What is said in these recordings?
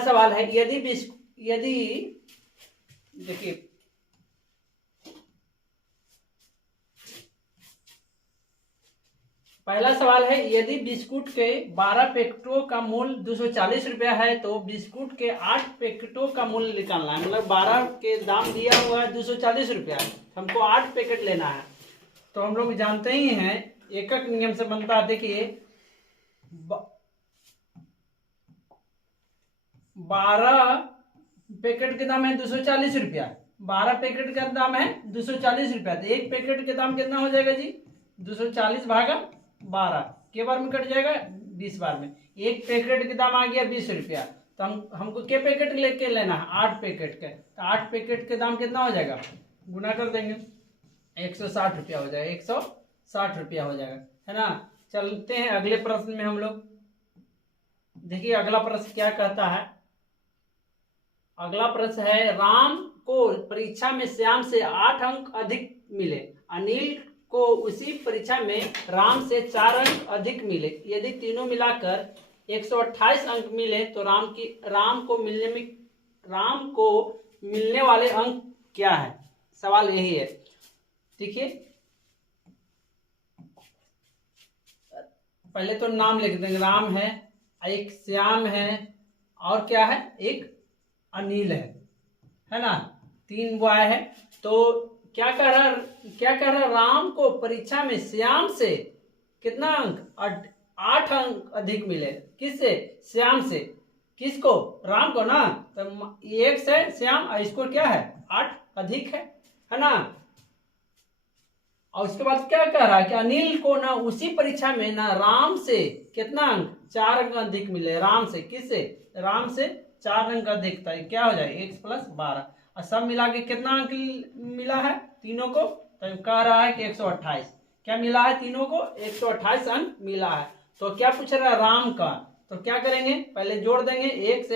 सवाल है, यदि देखिए पहला सवाल है, यदि बिस्कुट के 12 पैकेटों का मूल्य 240 रुपया है तो बिस्कुट के 8 पैकेटों का मूल्य निकालना है। मतलब 12 के दाम दिया हुआ है 240 रुपया, हमको 8 पैकेट लेना है। तो हम लोग जानते ही हैं एकक नियम से बनता है। देखिए 12 पैकेट के दाम है 240 रुपया, 12 पैकेट का दाम है 240 रुपया, तो एक पैकेट के दाम कितना हो जाएगा जी? 240 भागा 12 के बार में कट जाएगा? 20 बार में। एक पैकेट के दाम आ गया 20 रुपया, तो हमको के पैकेट लेके लेना है? 8 पैकेट के। तो 8 पैकेट के दाम कितना हो जाएगा? गुना कर देंगे, 160 रुपया हो जाएगा, 160 रुपया हो जाएगा, है ना। चलते हैं अगले प्रश्न में हम लोग। देखिए अगला प्रश्न क्या कहता है। अगला प्रश्न है, राम को परीक्षा में श्याम से 8 अंक अधिक मिले, अनिल को उसी परीक्षा में राम से 4 अंक अधिक मिले। यदि तीनों मिलाकर 128 अंक मिले तो राम को मिलने वाले अंक क्या है? सवाल यही है। देखिए पहले तो नाम लिख देंगे, राम है, एक श्याम है, और क्या है? एक अनिल है ना। 3 बॉय है। तो क्या कह रहा राम को परीक्षा में श्याम से कितना अंक? 8 अंक अधिक मिले। किससे? श्याम से। किसको? राम को ना। तो 1 से श्याम, इसको क्या है? 8 अधिक है ना। और उसके बाद क्या कह रहा है कि अनिल को ना उसी परीक्षा में ना राम से कितना अंक? 4 अंक अधिक मिले। राम से। किससे? राम से 4 अंक अधिक था। क्या हो जाए? x + 12, और सब मिला के कितना अंक मिला है तीनों को? तो कह रहा है कि 128। क्या मिला है तीनों को? 128 अंक मिला है। तो क्या पूछ रहा है? राम का। तो क्या करेंगे? पहले जोड़ देंगे, x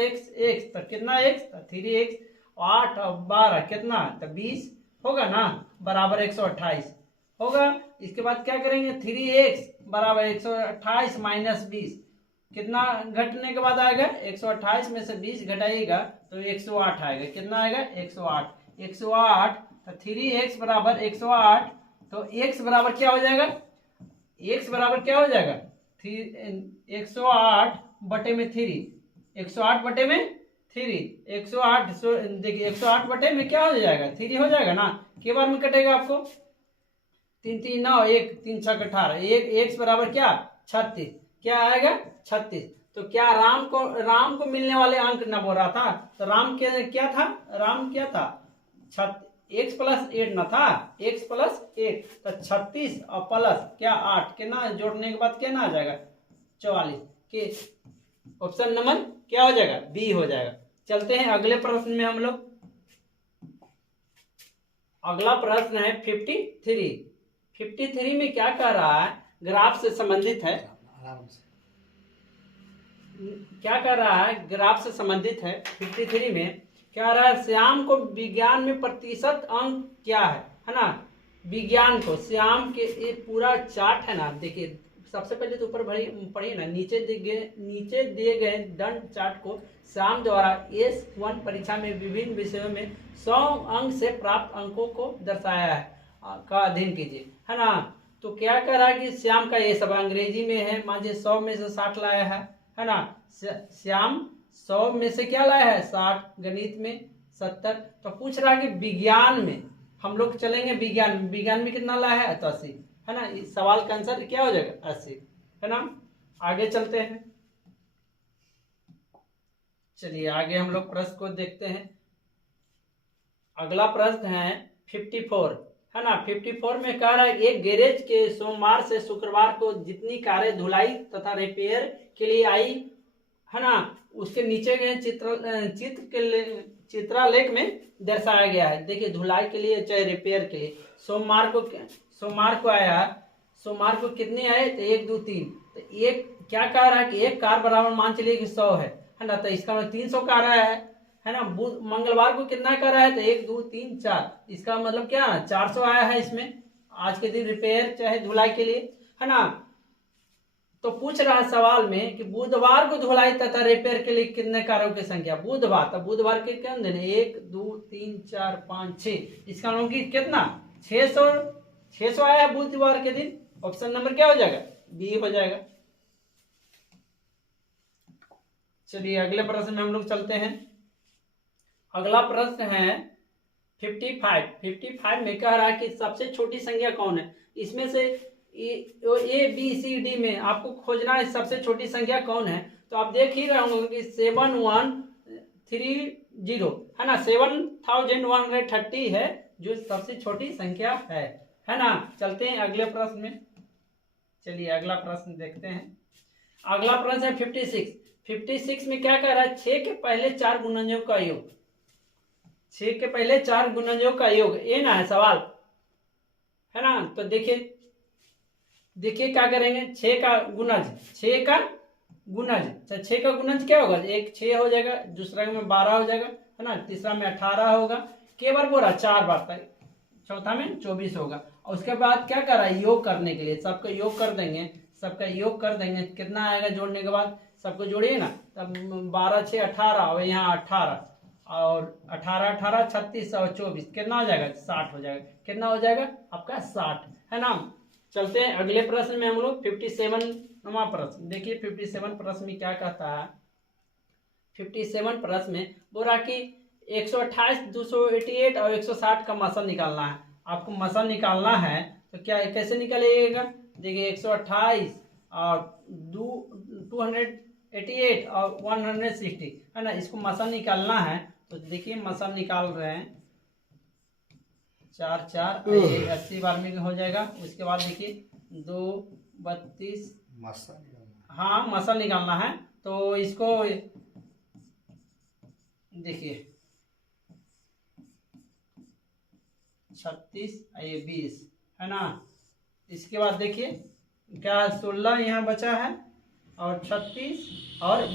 तो कितना x? तो 3x, 8 और 12 कितना? तो 20 होगा ना, बराबर 128 होगा। इसके बाद क्या करेंगे? 3x बराबर 128 - 20, कितना घटने के बाद आएगा? 128 में से 20 घटाइएगा तो 108 आएगा। कितना आएगा? 108। तो 3x बराबर 108। तो x बराबर क्या हो जाएगा? x बराबर क्या हो जाएगा? 108 बटे में 3, 108 बटे में 3, 108। देखिए 108 बटे में क्या हो जाएगा? 3 हो जाएगा ना। के बार में कटेगा आपको? 3 3 9, 1 3 6 18, x बराबर क्या? 36। क्या आएगा? 36। तो क्या राम को मिलने वाले अंक न बोल रहा था? तो राम क्या था? राम क्या था? x + 8 न था, x + 8। तो 36 और प्लस क्या 8, कितना जोड़ने के बाद क्या ना आ जाएगा? 44 के। ऑप्शन नंबर क्या हो जाएगा? बी हो जाएगा। चलते हैं अगले प्रश्न में हम लोग। अगला प्रश्न है 53 में क्या कह रहा है? ग्राफ से संबंधित है। क्या कर रहा है? ग्राफ से संबंधित है। 53 में क्या रहा है? श्याम को विज्ञान में प्रतिशत अंक क्या है ना। विज्ञान को श्याम के ये पूरा चार्ट है ना। देखिए सबसे पहले तो ऊपर पढ़िए ना, नीचे दिए गए दंड चार्ट को श्याम द्वारा S1 परीक्षा में विभिन्न विषयों में 100 अंक से प्राप्त अंकों को दर्शाया है का अध्ययन कीजिए, है ना। तो क्या कह रहा है कि श्याम का ये सब अंग्रेजी में है, मान लीजिए 100 में से 60 लाया है ना। श्याम 100 में से क्या लाया है? 60, गणित में 70। तो पूछ रहा है कि विज्ञान में, हम लोग चलेंगे विज्ञान में कितना लाया है? तो 80, है ना। इस सवाल का आंसर क्या हो जाएगा? 80, है ना। आगे चलते हैं। चलिए आगे हम लोग प्रश्न को देखते हैं। अगला प्रश्न है 54, है ना। 54 में कह रहा है एक गैरेज के सोमवार से शुक्रवार को जितनी कारें धुलाई तथा रिपेयर के लिए आई, है ना, उसके नीचे के चित्रालेख में दर्शाया गया है। देखिए धुलाई के लिए चाहे रिपेयर के लिए सोमवार को आया, सोमवार को कितने आए? तो 1 2 3। तो एक क्या कह रहा है कि एक कार बराबर मान चलिए कि 100 है ना। तो इसका मतलब 300 कार आया है ना। मंगलवार को कितना कर रहा है? तो 1 2 3 4, इसका मतलब क्या? 400 आया है इसमें आज के दिन रिपेयर चाहे धुलाई के लिए, है ना। तो पूछ रहा है सवाल में कि बुधवार को धुलाई तथा रिपेयर के लिए कितने कार्यों की संख्या। बुधवार, तो बुधवार के क्या दिन है, 1 2 3 4 5 6, इसका मतलब कि कितना 600 आया बुधवार के दिन। ऑप्शन नंबर क्या हो जाएगा, बी हो जाएगा। चलिए अगले प्रश्न में हम लोग चलते हैं। अगला प्रश्न है 55 में कह रहा है कि सबसे छोटी संख्या कौन है। इसमें से ए बी सी डी में आपको खोजना है सबसे छोटी संख्या कौन है। तो आप देख ही रहे होंगे कि 7130 है ना, 7130 है जो सबसे छोटी संख्या है ना। चलते हैं अगले प्रश्न में। चलिए अगला प्रश्न देखते हैं। अगला प्रश्न है 56 में क्या कह रहा है, 6 के पहले 4 गुणनों का योग। 6 के पहले 4 गुणनों का योग, ये ना है सवाल, है ना। तो देखिए क्या करेंगे, 6 का गुणज, 6 का गुणज क्या होगा, एक 6 हो जाएगा, दूसरा में 12 हो जाएगा, है ना, तीसरा में 18 होगा, के बार बोला 4 बार तक, चौथा में 24 होगा। और उसके बाद क्या कर रहा है, योग करने के लिए सबका योग कर देंगे, कितना आएगा जोड़ने के बाद, सबको जोड़िए ना, तब 12 6 18 और यहाँ 18 और 18 36 और 24 कितना हो जाएगा, 60 हो जाएगा। कितना हो जाएगा आपका 60, है ना। चलते हैं अगले प्रश्न में हम लोग 57वां प्रश्न। देखिए 57 प्रश्न में क्या कहता है। 57 प्रश्न में बोल रहा कि 128 288 और 160 का मसल निकालना है। आपको मसल निकालना है तो क्या कैसे निकालिएगा, देखिए 128 और 288 और 160, है ना, इसको मसल निकालना है। तो देखिए मसल निकाल रहे हैं, 4 4 80 बार में हो जाएगा। उसके बाद देखिए 2 32 हाँ मसल निकालना है। तो इसको देखिए 36 ये 20, है ना। इसके बाद देखिए क्या 16 यहाँ बचा है और 36 और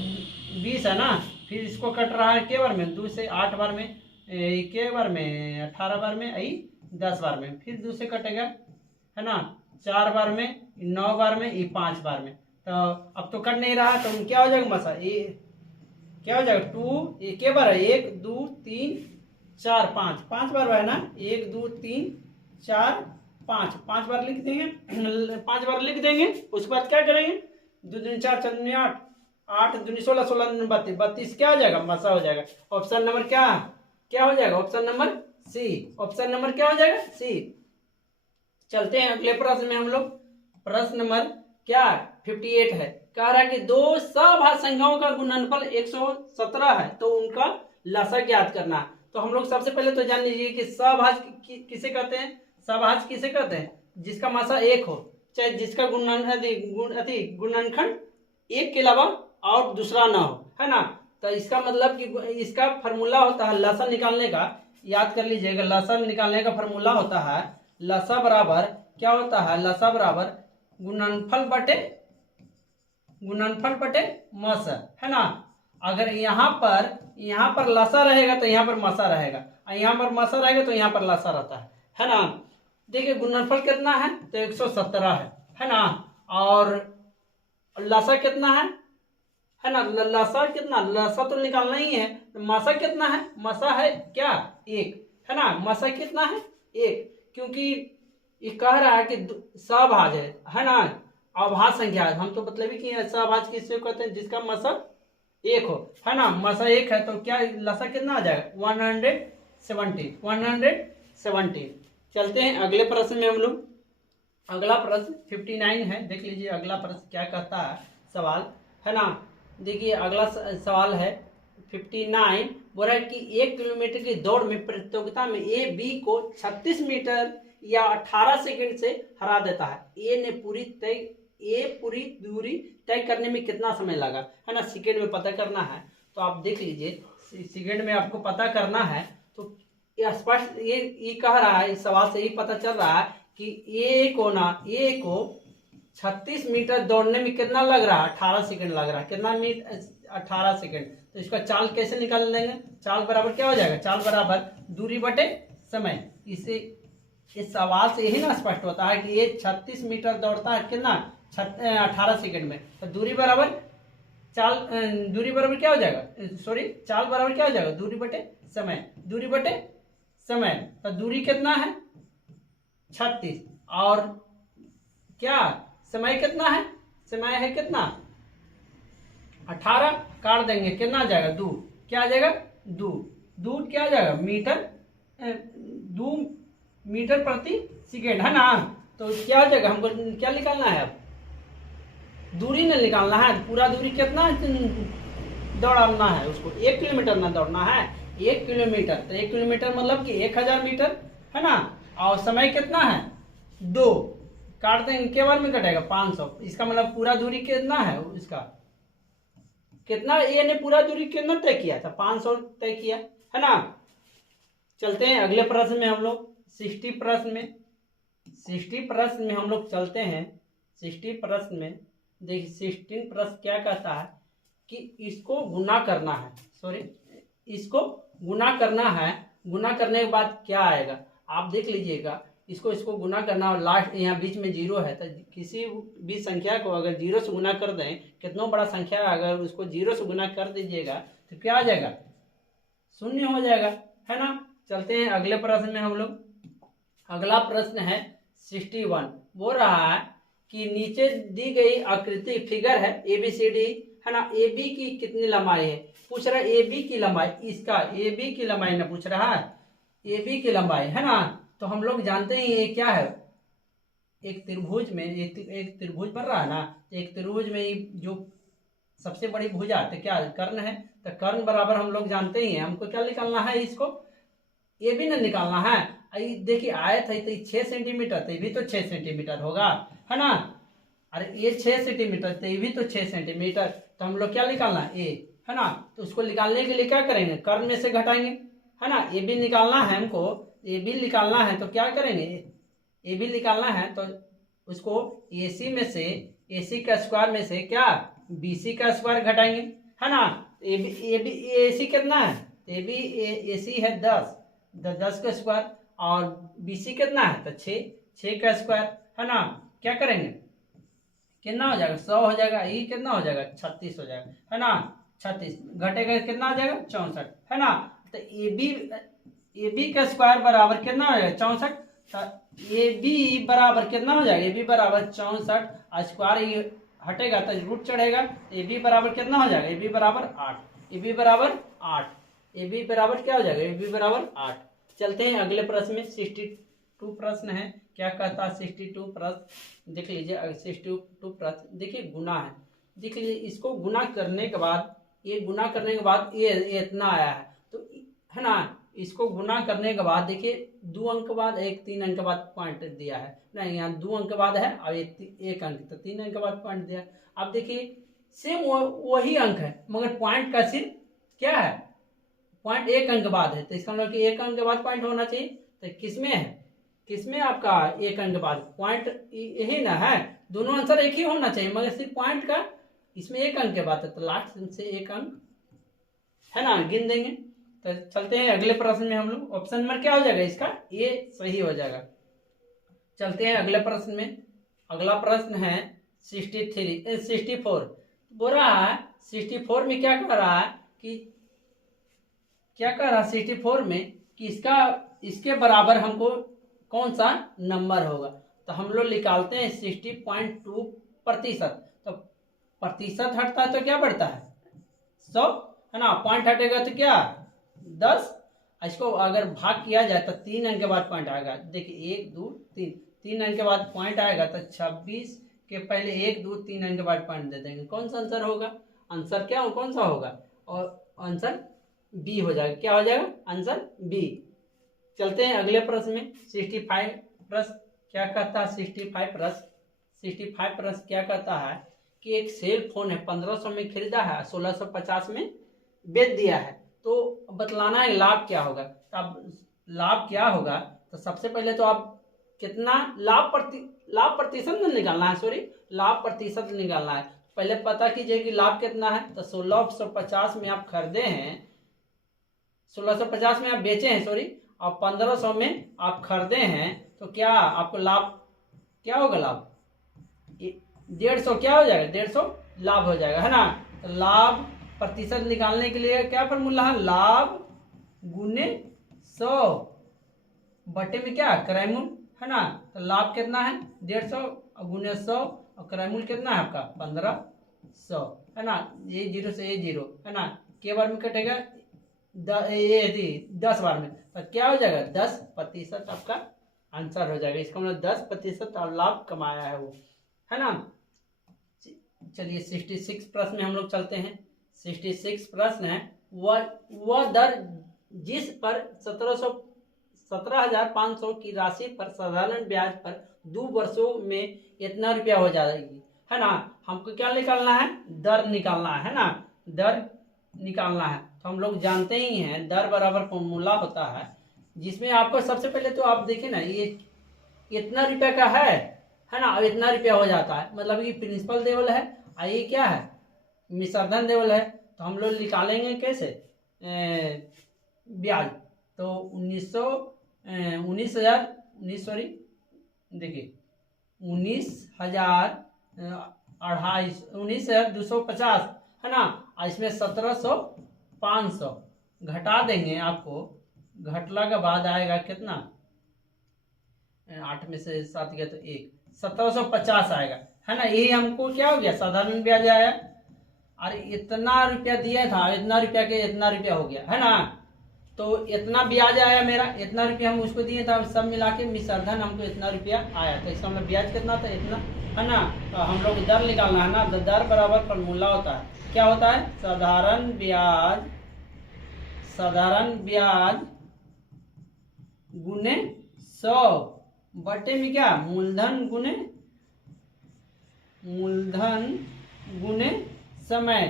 20, है ना। फिर इसको कट रहा है के बार में, 2 से 8 बार में, के बार में 18 बार में, 10 बार में, फिर 2 से कटेगा, है ना, 4 बार में, 9 बार में, 5 बार में। तो अब तो कट नहीं रहा, तो क्या हो जाएगा मसा, ये क्या हो जाएगा 2, ये के बार है 1 2 3 4 5 बार है ना, 1 2 3 4 5 बार लिख देंगे, 5 बार लिख देंगे। उसके बाद क्या करेंगे, 2 दूनी 4 4 दूनी 8 8 दूनी 16 16 दूनी 32 क्या हो जाएगा, मसा हो जाएगा। ऑप्शन नंबर क्या हो जाएगा, option number C. Option number क्या हो जाएगा, सी। चलते हैं अगले प्रश्न में हम लोग। प्रश्न नंबर क्या 58 है, कह रहा है कि 2 सभाज्य संख्याओं का गुणनफल 117 है, तो उनका लसाअ ज्ञात करना। तो हम लोग सबसे पहले तो जान लीजिए कि सभाज्य किसे कहते हैं। सभाज्य किसे कहते हैं, जिसका मासा 1 हो, चाहे जिसका गुणनखंड 1 के अलावा और दूसरा ना हो, है ना। तो इसका मतलब कि इसका फॉर्मूला होता है लसाअ निकालने का, याद कर लीजिएगा, लसाअ निकालने का फॉर्मूला होता है लसाअ बराबर क्या होता है, लसाअ बराबर गुणनफल बटे मसा, है ना। अगर यहाँ पर लसाअ रहेगा तो यहाँ पर मसा रहेगा, और यहाँ पर मसा रहेगा तो यहाँ पर लसाअ रहता है ना। देखिए गुणनफल कितना है, तो 117 है ना। और लसाअ कितना है ना, लसाअ कितना, लसाअ तो निकालना ही है। मसा कितना है, मसा है क्या 1, है ना। मसा कितना है 1, क्योंकि ये कह रहा है कि सभाज्य है ना, अभाज्य संख्या है। हम तो मतलब ही कि सभाज्य किससे कहते हैं, जिसका मसा 1 हो, है ना। मसा 1 है तो क्या लसाअ कितना आ जाएगा 170। चलते हैं अगले प्रश्न में हम लोग। अगला प्रश्न 59 है, देख लीजिए अगला प्रश्न क्या कहता है सवाल, है ना। देखिए अगला सवाल है 59, बोल रहा है कि 1 किलोमीटर की दौड़ में प्रतियोगिता में ए बी को 36 मीटर या 18 सेकंड से हरा देता है। ए ने पूरी दूरी तय करने में कितना समय लगा, है ना। सेकंड में पता करना है, तो आप देख लीजिए सेकंड में आपको पता करना है। तो ये स्पष्ट ये कह रहा है, इस सवाल से ही पता चल रहा है कि ए को 36 मीटर दौड़ने में कितना लग रहा है, 18 सेकंड लग रहा है। कितना मीटर, 18 सेकंड। तो इसका चाल कैसे निकाल लेंगे, चाल बराबर क्या हो जाएगा, चाल बराबर दूरी बटे समय। इस सवाल से यही ना स्पष्ट होता है कि ये 36 मीटर दौड़ता है, कितना 18 सेकंड में। तो दूरी बराबर दूरी बराबर क्या हो जाएगा, सॉरी चाल बराबर क्या हो जाएगा, दूरी बटे समय, दूरी बटे समय। तो दूरी कितना है 36 और क्या समय कितना है, समय है कितना 18, काट देंगे कितना आ जाएगा 2, क्या आ जाएगा 2, 2 क्या आ जाएगा मीटर, 2 मीटर प्रति सेकेंड है ना। तो क्या हो जाएगा, हमको क्या निकालना है, अब दूरी न निकालना है, पूरा दूरी कितना दौड़ाना है उसको, 1 किलोमीटर ना दौड़ना है, 1 किलोमीटर। तो 1 किलोमीटर मतलब कि 1000 मीटर है ना। और समय कितना है 2, काट देंगे के बार में कटेगा 500। इसका मतलब पूरा दूरी कितना है इसका, कितना ये ने पूरा दूरी कितना तय किया था, 500 तय किया है ना। चलते हैं अगले प्रश्न में हम लोग 60 प्रश्न में, 60 प्रश्न में हम लोग चलते हैं। 60 प्रश्न में देखिए 16 प्रश्न क्या कहता है कि इसको गुना करना है, सॉरी इसको गुना करना है। गुना करने के बाद क्या आएगा आप देख लीजिएगा, इसको गुना करना और लास्ट यहाँ बीच में 0 है। तो किसी भी संख्या को अगर 0 से गुना कर दें, कितना बड़ा संख्या अगर उसको 0 से गुना कर दीजिएगा तो क्या आ जाएगा, 0 हो जाएगा है ना। चलते हैं अगले प्रश्न में हम लोग। अगला प्रश्न है 61, बोल रहा है कि नीचे दी गई आकृति फिगर है ABCD है ना, AB की कितनी लंबाई है, पूछ रहा है AB की लंबाई, इसका AB की लंबाई ना पूछ रहा है, AB की लंबाई है ना। तो हम लोग जानते हैं ये क्या है, एक त्रिभुज में एक त्रिभुज बन रहा है ना, एक त्रिभुज में जो सबसे बड़ी भुजा तो क्या कर्ण है। तो कर्ण बराबर हम लोग जानते ही हैं, हमको क्या निकालना है, इसको ये भी ना निकालना है। देखिए आयत है तो 6 सेंटीमीटर, तो ये भी तो 6 सेंटीमीटर होगा है ना। अरे ये 6 सेंटीमीटर तो ये भी तो 6 सेंटीमीटर। तो हम लोग क्या निकालना है ए है ना। तो उसको निकालने के लिए क्या करेंगे, कर्ण में से घटाएंगे है ना। ए भी निकालना है हमको, ए भी निकालना है तो क्या करेंगे, ए भी निकालना है तो उसको AC में से, AC का स्क्वायर में से क्या BC का स्क्वायर घटाएंगे है ना। AC कितना है, AC है 10 का स्क्वायर और BC कितना है तो 6 का स्क्वायर है ना। क्या करेंगे कितना हो जाएगा 100 हो जाएगा, ये कितना हो जाएगा 36 हो जाएगा है ना। 36 घटेगा कितना आ जाएगा 64 है ना। तो AB का स्क्वायर बराबर कितना हो जाएगा 64। तो AB बराबर कितना हो जाएगा, AB बराबर 64, स्क्वायर ये हटेगा तो रूट चढ़ेगा। AB बराबर कितना हो जाएगा, AB बराबर 8, AB बराबर 8, AB बराबर क्या हो जाएगा, AB बराबर 8। चलते हैं अगले प्रश्न में 62 प्रश्न है। क्या कहता है 62 प्रश्न देख लीजिए। 62 प्रश्न देखिए गुना है, देख लीजिए इसको गुना करने के बाद, ये गुना करने के बाद ये इतना आया है तो है ना। इसको गुना करने के बाद देखिए 2 अंक के बाद 3 अंक के बाद पॉइंट दिया है नहीं, यहाँ 2 अंक के बाद है और 1 अंक, तो 3 अंक के बाद पॉइंट दिया है। अब देखिए सेम वही अंक है मगर पॉइंट का सिर्फ क्या है, पॉइंट 1 अंक के बाद है। तो इसका मतलब कि 1 अंक के बाद पॉइंट होना चाहिए। तो किसमें है, किसमें आपका 1 अंक के बाद पॉइंट यही ना है, दोनों आंसर एक ही होना चाहिए मगर सिर्फ पॉइंट का इसमें 1 अंक के बाद है। तो लास्ट से 1 अंक है ना गिन देंगे। तो चलते हैं अगले प्रश्न में हम लोग। ऑप्शन नंबर क्या हो जाएगा इसका, ये सही हो जाएगा। चलते हैं अगले प्रश्न में। अगला प्रश्न है 64 बोल रहा है 64 में क्या कह रहा है कि क्या कह रहा है 64 में कि इसके बराबर हमको कौन सा नंबर होगा। तो हम लोग निकालते हैं 60.2%। तो प्रतिशत हटता है तो क्या बढ़ता है 100 है ना, पॉइंट हटेगा तो क्या 10। इसको अगर भाग किया जाए तो 3 अंक के बाद पॉइंट आएगा। देखिए 1 2 3 अंक के बाद पॉइंट आएगा तो 26 के पहले 1 2 3 अंक के बाद पॉइंट दे देंगे। कौन सा आंसर होगा, आंसर क्या हो कौन सा होगा, और आंसर बी हो जाएगा। क्या हो जाएगा आंसर बी। चलते हैं अगले प्रश्न में 65 प्रश्न। क्या कहता है 65 प्रश्न क्या कहता है कि एक सेल फोन है 1500 में खरीदा है 1650 में बेच दिया है, तो बतलाना है लाभ क्या होगा। अब लाभ क्या होगा, तो सबसे पहले तो आप कितना लाभ प्रतिशत में निकालना है, सॉरी लाभ प्रतिशत निकालना है। पहले पता कीजिए कि लाभ कितना है। तो 1650 में आप खरीदे हैं, 1650 में आप बेचे हैं सॉरी, और 1500 में आप खरीदे हैं, तो क्या आपको लाभ क्या होगा, लाभ 150 क्या हो जाएगा, 150 लाभ हो जाएगा, है ना। तो लाभ प्रतिशत निकालने के लिए क्या फॉर्मूला है, लाभ गुने 100 बटे में क्या क्रयमूल, है ना। तो लाभ कितना है 150 गुने 100 और क्रयमूल कितना है आपका 1500, है ना। ये 0 से ये 0, है ना, के बार में कटेगा 10 बार में, तो क्या हो जाएगा 10% आपका आंसर हो जाएगा। इसका मतलब 10% लाभ कमाया है वो, है ना। चलिए 66 प्रश्न में हम लोग चलते हैं। 66 प्रश्न है, वह दर जिस पर 17,500 की राशि पर साधारण ब्याज पर 2 वर्षों में इतना रुपया हो जाएगी, है ना। हमको क्या निकालना है, दर निकालना है ना, दर निकालना है। तो हम लोग जानते ही हैं दर बराबर फॉर्मूला होता है, जिसमें आपको सबसे पहले तो आप देखें ना, ये इतना रुपया का है ना, अब इतना रुपया हो जाता है, मतलब ये प्रिंसिपल देवल है और ये क्या है मिश्रधन देवल है। तो हम लोग निकालेंगे कैसे ब्याज, तो 19,250, है ना। और इसमें 17,500 घटा देंगे, आपको घटला के बाद आएगा कितना, 8 में से 7 गया तो 1, 1750 आएगा, है ना। यही हमको क्या हो गया साधारण ब्याज आया। अरे इतना रुपया दिया था, इतना रुपया के इतना रुपया हो गया, है ना। तो इतना ब्याज आया मेरा, इतना रुपया हम उसको दिए था, सब मिला के मिश्रधन हमको इतना रुपया आया, तो इसका मतलब ब्याज कितना था इतना, है ना। तो हम लोग दर निकालना है ना, तो दर बराबर फॉर्मूला होता है, क्या होता है साधारण ब्याज गुने 100 बटे में क्या मूलधन गुने समय।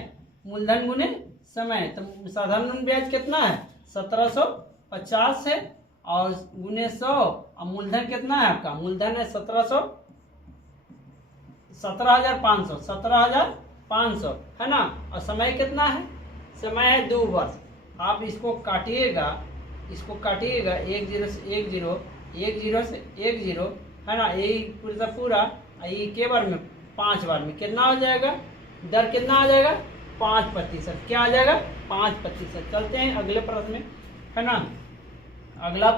तो साधारण ब्याज कितना है 1750 है, और गुने 100, और मूलधन कितना है आपका, मूलधन है 17,500, है ना। और समय कितना है, समय है 2 वर्ष। आप इसको काटिएगा 1 0 से 1 0, 1 0 से 1 0, है ना, यही पूरा ये के बार में 5 बार में कितना हो जाएगा, दर कितना आ जाएगा 5%, क्या आ जाएगा 5%। चलते हैं अगले प्रश्न में, है ना। अगला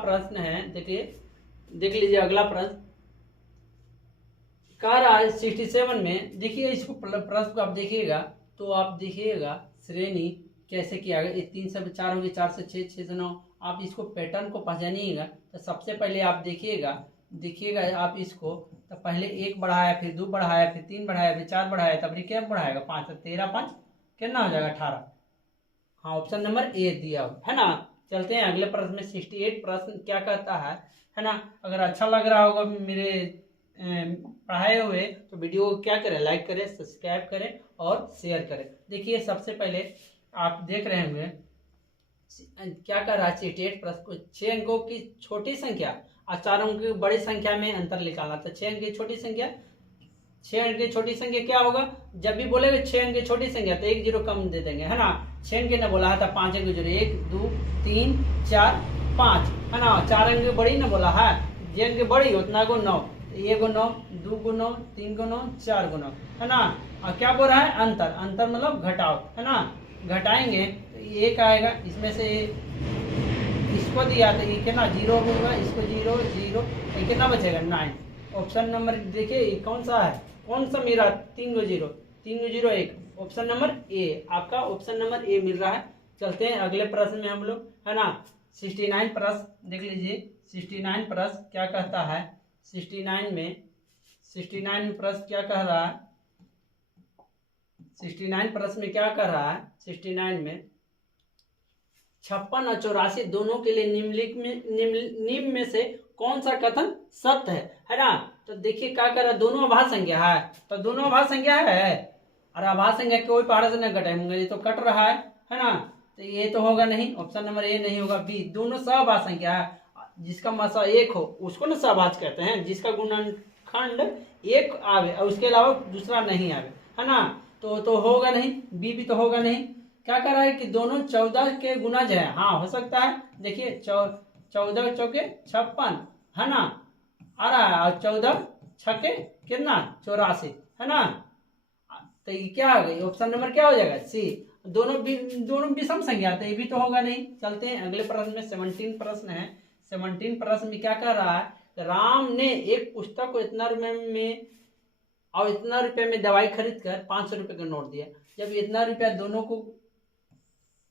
प्रश्न है देखिए, देख लीजिए अगला प्रश्न कह रहा है 67 में। देखिए इसको प्रश्न को आप देखिएगा तो आप देखिएगा श्रेणी कैसे किया गया, 3 से 4 होगी, 4 से 6, 6 से 9। आप इसको पैटर्न को पहचानिएगा। तो सबसे पहले आप देखिएगा आप इसको, तो पहले 1 बढ़ाया, फिर 2 बढ़ाया, फिर 3 बढ़ाया, फिर 4 बढ़ाया, तब क्या बढ़ाएगा 5, 13 5 कितना हो जाएगा 18। हाँ ऑप्शन नंबर ए दिया है ना। चलते हैं अगले प्रश्न में। 68 प्रश्न क्या कहता है ना। अगर अच्छा लग रहा होगा मेरे पढ़ाए हुए तो वीडियो को क्या करें, लाइक करें, सब्सक्राइब करें और शेयर करें। देखिए सबसे पहले आप देख रहे होंगे क्या कर रहा है 68 प्रश्न को, 6 अंकों की छोटी संख्या और 4 अंकों की बड़ी संख्या में अंतर निकालना। तो 6 अंक की छोटी संख्या, 6 अंक की छोटी संख्या क्या होगा, जब भी बोलेगा 6 अंक की छोटी संख्या तो 1 0 कम दे देंगे, है ना। 6 अंक ने बोला था 5 अंक 0, 1 2 3 4 5, है ना। 4 अंक बड़ी ना बोला है, जे अंक बड़ी उतना को 9, 1 को 9, 2 को 9, 3 को 9, 4 को 9, है ना। और क्या बोल रहा है अंतर मतलब घटाओ, है ना। घटाएंगे तो 1 आएगा, इसमें से इसको दिया तो ये कितना 0 होगा, इसको 0 0, ये कितना बचेगा 9। ऑप्शन नंबर देखिए कौन सा है, कौन सा मेरा 3 को 0 1, ऑप्शन नंबर ए, आपका ऑप्शन नंबर ए मिल रहा है। चलते हैं अगले प्रश्न में हम लोग, है ना। 69 प्रश्न देख लीजिए। 69 प्रश्न क्या कहता है, 69 में प्रश्न क्या कह रहा है, 69 प्रश्न में क्या कर रहा है, 69 में 56 और 84 दोनों के लिए निम्न में से कौन सा कथन सत्य है ना। तो देखिए क्या कर रहा है, दोनों अभाज्य संख्या है, तो दोनों अभाज्य संख्या है, और अभाज्य संख्या कोई पहाड़ से न घटाएंगे, ये तो कट रहा है ना। तो ये तो होगा नहीं, ऑप्शन नंबर ए नहीं होगा, बी। दोनों सहभाज्य संख्या है, जिसका मसा 1 हो उसको ना सहभाज्य कहते हैं, जिसका गुणनखंड 1 आवे और उसके अलावा दूसरा नहीं आवे, है ना। तो होगा नहीं, बी भी तो होगा नहीं। क्या कर रहा है कि दोनों 14 के गुणज है, हाँ हो सकता है। देखिए 14 चौके 56, है ना। आ रहा है, और 14 छक्के कितना 84, है ना। तो ये क्या आ गई, ऑप्शन नंबर क्या हो जाएगा, सी। दोनों विषम संख्या, तो ये भी तो होगा नहीं। चलते हैं अगले प्रश्न में। 17 प्रश्न है। 17 प्रश्न में क्या कर रहा है, राम ने एक पुस्तक को इतना रुपए में और इतना रुपए में दवाई खरीद कर 500 रुपए का नोट दिया। जब इतना रुपया दोनों को,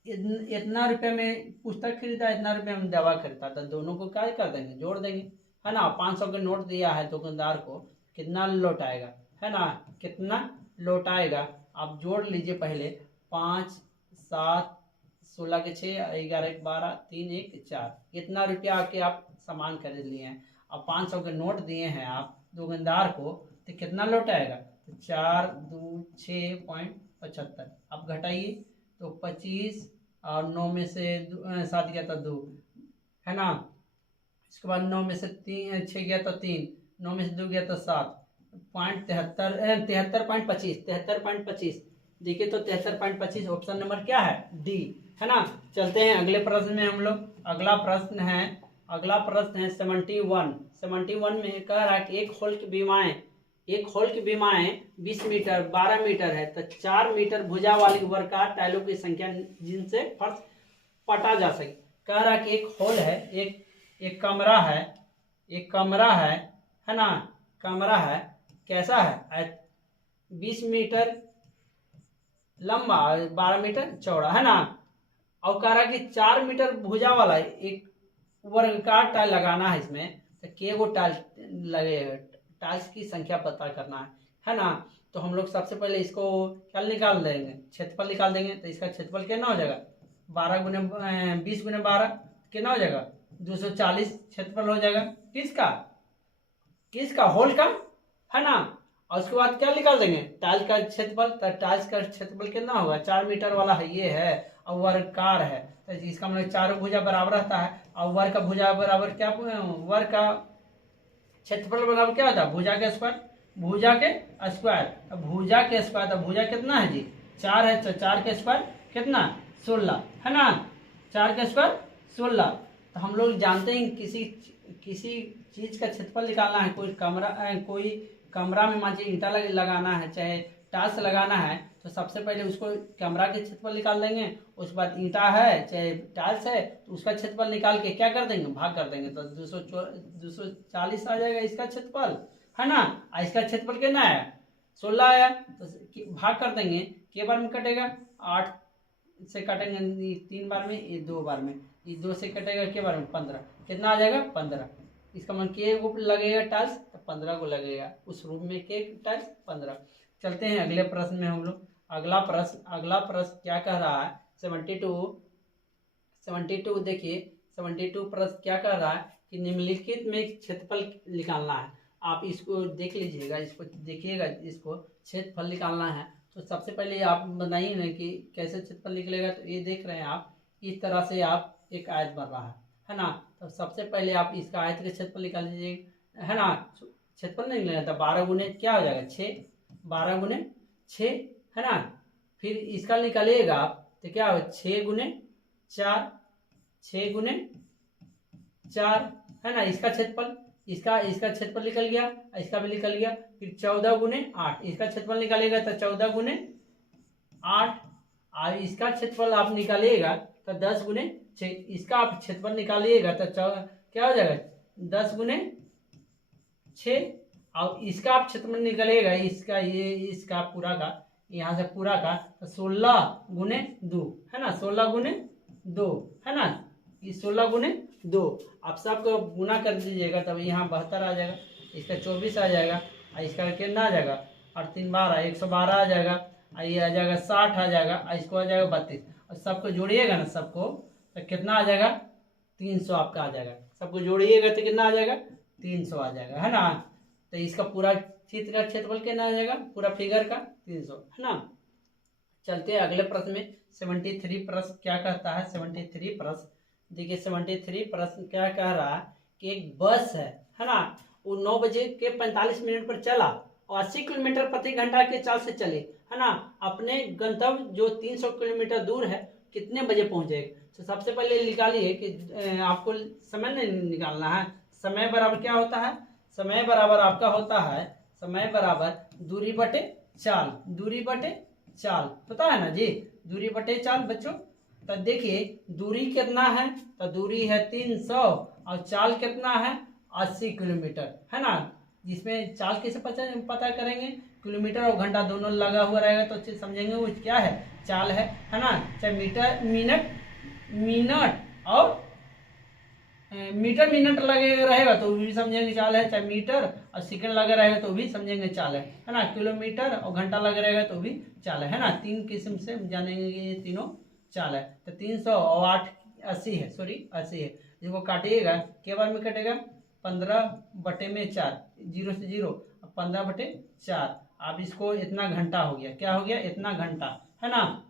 इतना रुपए में पुस्तक खरीदा, इतना रुपये में दवा खरीदा, तो दोनों को क्या कर देंगे, जोड़ देंगे, है ना। 500 का नोट दिया है दुकानदार को, कितना लौटाएगा, है ना, कितना लौटाएगा। आप जोड़ लीजिए पहले। 5 7 16 के 6 11 के 12 3 1 4, इतना रुपया के आप सामान खरीद लिए हैं। अब 500 के नोट दिए हैं आप दुकानदार को, तो कितना लौटाएगा, तो 4 2 6.75। आप घटाइए तो 25, और 9 में से 7 गया तो 2, है ना। इसके बाद 9 में से 6 गया तो 3, 9 में से 2 गया तो 7, 73.25 देखिए तो 73.25 ऑप्शन नंबर क्या है, डी, है ना। चलते हैं अगले प्रश्न में हम लोग। अगला प्रश्न है 71 में कह रहा है कि एक होल की बीमाएं 20 मीटर 12 मीटर है, तो 4 मीटर भुजा वाली वर्गाकार टाइलों की संख्या जिनसे फर्श पटा जा सके। कह रहा है कि एक होल है, एक कमरा है ना, कमरा है, कैसा है, 20 मीटर लंबा 12 मीटर चौड़ा, है ना। और कह रहा है कि 4 मीटर भुजा वाला एक वर्गाकार टाइल लगाना है इसमें, तो के वो टाइल लगेगा, टाइल्स की संख्या पता करना है ना। तो हम लोग सबसे पहले इसको क्या निकाल देंगे, क्षेत्रफल निकाल देंगे। तो इसका क्षेत्रफल कितना हो जाएगा, 20 गुने 12 कितना हो जाएगा, 240 क्षेत्रफल हो जाएगा। किसका होल का, है ना। और उसके बाद क्या निकाल देंगे, टाइल्स का क्षेत्रफल। तो टाइल्स का क्षेत्रफल कितना होगा, 4 मीटर वाला है, ये है, और वर्गाकार है, तो इसका मतलब चारों भुजा बराबर रहता है। और वर्ग का भुजा बराबर क्या, वर्ग का क्षेत्रफल बराबर क्या होता है, भुजा के स्क्वायर। तो भुजा के स्क्वायर, तो भुजा कितना है जी, 4 है, तो 4 के स्क्वायर कितना 16, है ना, 4 के स्क्वायर 16। तो हम लोग जानते हैं किसी चीज का क्षेत्रफल निकालना है, कोई कमरा में मान लीजिए ईंटा लगाना है, चाहे टाइल्स लगाना है, तो सबसे पहले उसको कमरा के क्षेत्रफल निकाल देंगे। उसके बाद ईंटा है चाहे टाइल्स है, तो उसका क्षेत्रफल निकाल के क्या कर देंगे, भाग कर देंगे, तो 240 आ जाएगा इसका क्षेत्रफल, है ना। इसका क्षेत्रफल कितना है, 16 आया, तो भाग कर देंगे, के बार में कटेगा, 8 से काटेंगे 3 बार में, ये 2 बार में, ये 2 से कटेगा के बार में 15, कितना आ जाएगा 15। इसका मतलब के को लगेगा टाइल्स, तो 15 को लगेगा उस रूप में, के टाइल्स 15। चलते हैं अगले प्रश्न में हम लोग। अगला प्रश्न क्या कह रहा है, 72 देखिए। 72 प्रश्न क्या कह रहा है कि निम्नलिखित में क्षेत्रफल निकालना है। आप इसको देख लीजिएगा, इसको देखिएगा, इसको क्षेत्रफल निकालना है। तो सबसे पहले आप बताइए ना कि कैसे क्षेत्रफल निकलेगा। तो ये देख रहे हैं आप, इस तरह से आप एक आयत बन रहा है ना। तो सबसे पहले आप इसका आयत का क्षेत्रफल निकाल लीजिए, है ना। क्षेत्रफल नहीं निकलेगा, तो 12 गुने क्या हो जाएगा 6, 12 गुने 6, है ना। फिर इसका निकालिएगा आप, तो क्या हो 6 गुने 4, 6 गुने 4, है ना। इसका क्षेत्रफल, इसका क्षेत्रफल निकल गया, इसका भी निकल गया। फिर 14 गुने 8, इसका क्षेत्रफल निकालिएगा तो 14 गुने 8, और इसका क्षेत्रफल आप निकालिएगा तो 10 गुने 6, इसका आप क्षेत्रफल निकालिएगा तो क्या हो जाएगा 10 गुने 6, और इसका आप क्षेत्रफल निकालिएगा, इसका पूरा का, यहाँ से पूरा का, तो 16 गुने 2, है ना, 16 गुने 2, है ना, ये 16 गुने 2। आप सबको गुना कर दीजिएगा, तब यहाँ 72 आ जाएगा, इसका 24 आ जाएगा, और इसका कितना आ जाएगा, और 3 12 112 आ जाएगा, और ये आ जाएगा 60 आ जाएगा, और इसको आ जाएगा 32, और सबको जोड़िएगा ना सबको, तो कितना आ जाएगा 300 आपका आ जाएगा। सबको जोड़िएगा तो कितना आ जाएगा 300 आ जाएगा, है ना। तो इसका पूरा चित्र का क्षेत्रफल कितना आ जाएगा, पूरा फिगर का 300, है ना। चलते हैं अगले प्रश्न में। 73 प्रश्न क्या कहता है, 73 प्रश्न देखिए। 73 प्रश्न क्या कह रहा है कि एक बस है ना, वो 9 बजे के 45 मिनट पर चला और 80 किलोमीटर प्रति घंटा के चाल से चले, है ना। अपने गंतव्य जो 300 किलोमीटर दूर है कितने बजे पहुंचेगा। तो सबसे पहले निकालिए कि आपको समय नहीं निकालना है, समय बराबर क्या होता है, समय बराबर आपका होता है समय बराबर दूरी बटे चाल, दूरी बटे चाल, पता है ना जी, दूरी बटे चाल बच्चों। तो देखिए दूरी कितना है, तो दूरी है 300 और चाल कितना है 80 किलोमीटर, है ना। जिसमें चाल कैसे पता करेंगे, किलोमीटर और घंटा दोनों लगा हुआ रहेगा तो अच्छे समझेंगे वो क्या है, चाल है ना। चाहे मीटर मिनट और मीटर मिनट लगे रहेगा तो भी समझेंगे चाल है, चाहे मीटर और सेकंड लगा रहेगा तो भी समझेंगे चाल है ना। किलोमीटर और घंटा लगा रहेगा तो भी चाल है ना। तीन किस्म से जानेंगे ये तीनों चाल है। तो 300 और 8 80 है, सॉरी 80 है। इसको काटिएगा क्या बार में कटेगा, 15/4, 0 से 0, 15/4। अब इसको इतना घंटा हो गया, क्या हो गया, इतना घंटा, है ना,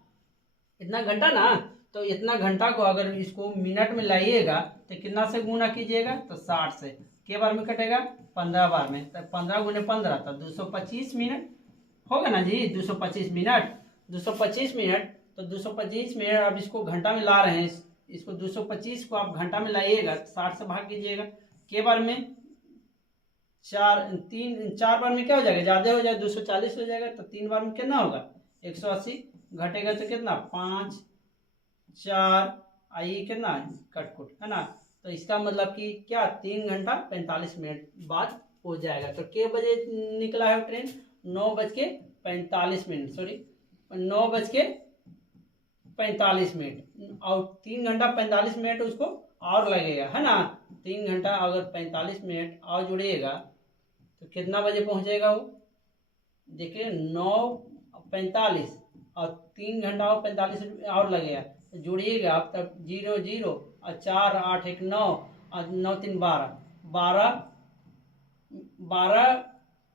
इतना घंटा ना। तो इतना घंटा को अगर इसको मिनट में लाइएगा तो कितना से गुना कीजिएगा, तो 60 से। के बार में कटेगा, 15 बार में। तो 15 गुने 15 तो 225 मिनट होगा ना जी, 225 मिनट, 225 मिनट। तो 225 मिनट, अब इसको घंटा में ला रहे हैं, इसको 225 को आप घंटा में लाइएगा, 60 से भाग कीजिएगा। के बार में 4 बार में क्या हो जाएगा, ज्यादा हो जाएगा, 240 हो जाएगा। तो 3 बार में कितना होगा, 180 घटेगा तो कितना, 5 4 आई कितना कटकुट, है ना। तो इसका मतलब कि क्या 3 घंटा 45 मिनट बाद हो जाएगा। तो के बजे निकला है ट्रेन, 9:45, सॉरी 9:45, और 3 घंटा 45 मिनट उसको और लगेगा, है ना। 3 घंटा अगर 45 मिनट और जुड़िएगा तो कितना बजे पहुंचेगा वो, देखिए 9:45 और 3 घंटा और 45 और लगेगा, तो जोड़िएगा आप तब 0 0 और 4 8 1 9 और 9 3 12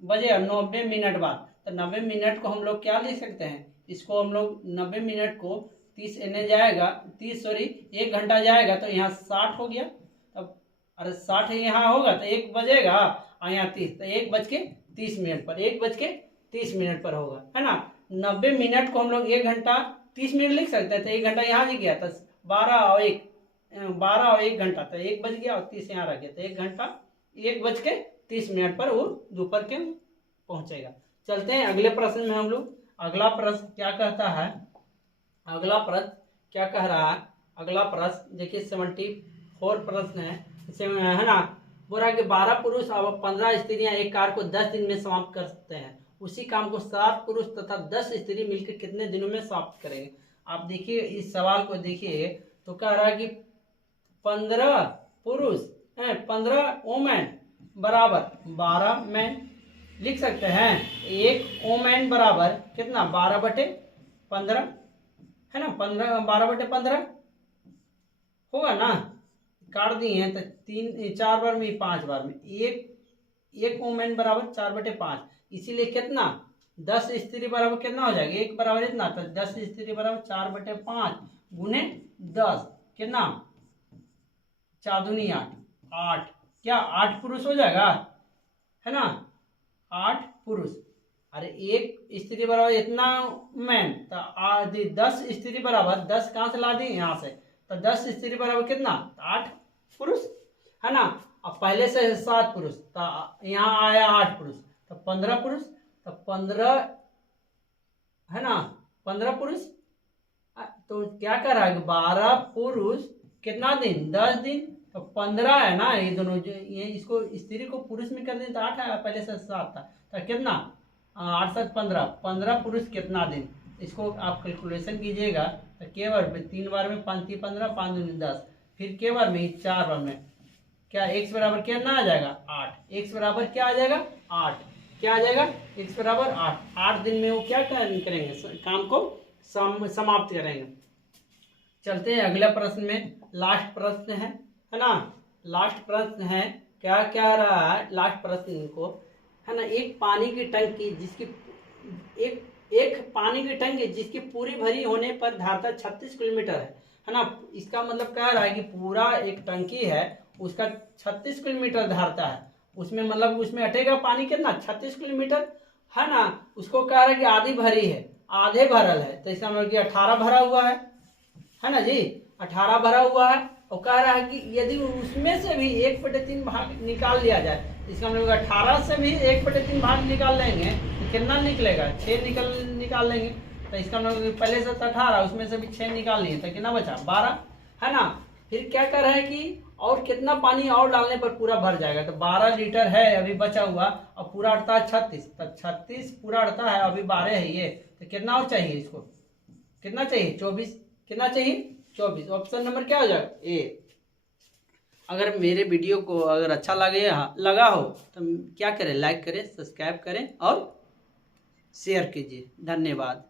बजे और 90 मिनट बाद। तो 90 मिनट को हम लोग क्या लिख सकते हैं, इसको हम लोग 90 मिनट को 30 एने जाएगा, 30 सॉरी 1 घंटा जाएगा तो यहाँ 60 हो गया। तब अरे 60 यहाँ होगा तो 1 बजेगा और यहाँ 30, तो 1:30 पर, 1:30 पर होगा, है ना। 90 मिनट को हम लोग 1 घंटा 30 मिनट लिख सकते हैं। तो 1 घंटा यहाँ भी गया तो 12 और 1 घंटा, तो 1 बज गया और 30 यहाँ रह गया, तो 1 घंटा 1:30 पर वो दोपहर के पहुंचेगा। चलते हैं अगले प्रश्न में हम लोग। अगला प्रश्न क्या कहता है, अगला प्रश्न क्या कह रहा है, अगला प्रश्न देखिए 74 प्रश्न है, है ना। बोल रहा है कि 12 पुरुष और 15 स्त्रियां एक कार्य को 10 दिन में समाप्त कर सकते हैं। उसी काम को 7 पुरुष तथा 10 स्त्री मिलकर कितने दिनों में समाप्त करेंगे। आप देखिए इस सवाल को देखिए, तो कह रहा है कि 15 पुरुष 15 वोमेन बराबर 12 मैन लिख सकते हैं। एक वोमेन बराबर कितना, 12/15, है ना। 12/15 होगा ना। काट दिए हैं तो 4 बार में 5 बार में एक वोमेन बराबर 4/5, इसीलिए कितना 10 स्त्री बराबर कितना हो जाएगा, 1 बराबर इतना, तो 10 स्त्री बराबर 4/5 गुने 10 कितना, 4 दूनी 8, क्या 8 पुरुष हो जाएगा, है ना, 8 पुरुष। अरे एक स्त्री बराबर इतना मैन, तो 10 स्त्री बराबर 10 कहाँ से ला दी, यहाँ से, तो 10 स्त्री बराबर कितना, 8 पुरुष, है ना। अब पहले से 7 पुरुष, तो यहाँ आया 8 पुरुष, तो 15 पुरुष, तो 15, है ना, 15 पुरुष। तो क्या कर रहा है, 12 पुरुष कितना दिन, 10 दिन, तो 15 है ना, ये दोनों जो ये इसको स्त्री को पुरुष में कर दें तो 8 है, पहले से 7 था, तो कितना 8 7 15, 15 पुरुष कितना दिन, इसको आप कैलकुलेशन कीजिएगा। तो के बार में 3 बार में 5 3 15, 5 दूनी 10, फिर के बार में 4 बार में, क्या x बराबर कितना आ जाएगा 8, x बराबर क्या आ जाएगा 8, क्या आ जाएगा x बराबर 8 दिन में वो क्या करेंगे, काम को समाप्त करेंगे। चलते हैं अगले प्रश्न में, लास्ट प्रश्न है ना। लास्ट प्रश्न है, क्या क्या रहा है लास्ट प्रश्न को, है ना। एक पानी की टंकी जिसकी एक पानी की टंकी जिसकी पूरी भरी होने पर धारता 36 किलोमीटर है ना। इसका मतलब कह रहा है कि पूरा एक टंकी है, उसका 36 किलोमीटर धारता है, उसमें मतलब उसमें अटेगा पानी कितना 36 किलोमीटर, है ना। उसको कह रहा है कि आधी भरी है, आधे भरल है, तो इसका मतलब कि 18 भरा हुआ है ना जी, 18 भरा हुआ है। और कह रहा है कि यदि उसमें से भी 1/3 भाग निकाल लिया जाए, इसका मतलब 18 से भी 1/3 भाग निकाल लेंगे तो कितना निकलेगा, 6 निकाल लेंगे। तो इसका मतलब पहले से 18, उसमें से भी 6 निकाल लिए तो कितना बचा, 12, है ना। फिर क्या कर रहा है कि और कितना पानी और डालने पर पूरा भर जाएगा, तो 12 लीटर है अभी बचा हुआ, और पूरा अड़ता है 36, तो 36 पूरा अड़ता है, अभी 12 है ये, तो कितना और चाहिए इसको, कितना चाहिए, 24, कितना चाहिए 24। ऑप्शन नंबर क्या हो जाएगा, ए। अगर मेरे वीडियो को अगर अच्छा लगा हो तो क्या करें, लाइक करें, सब्सक्राइब करें और शेयर कीजिए। धन्यवाद।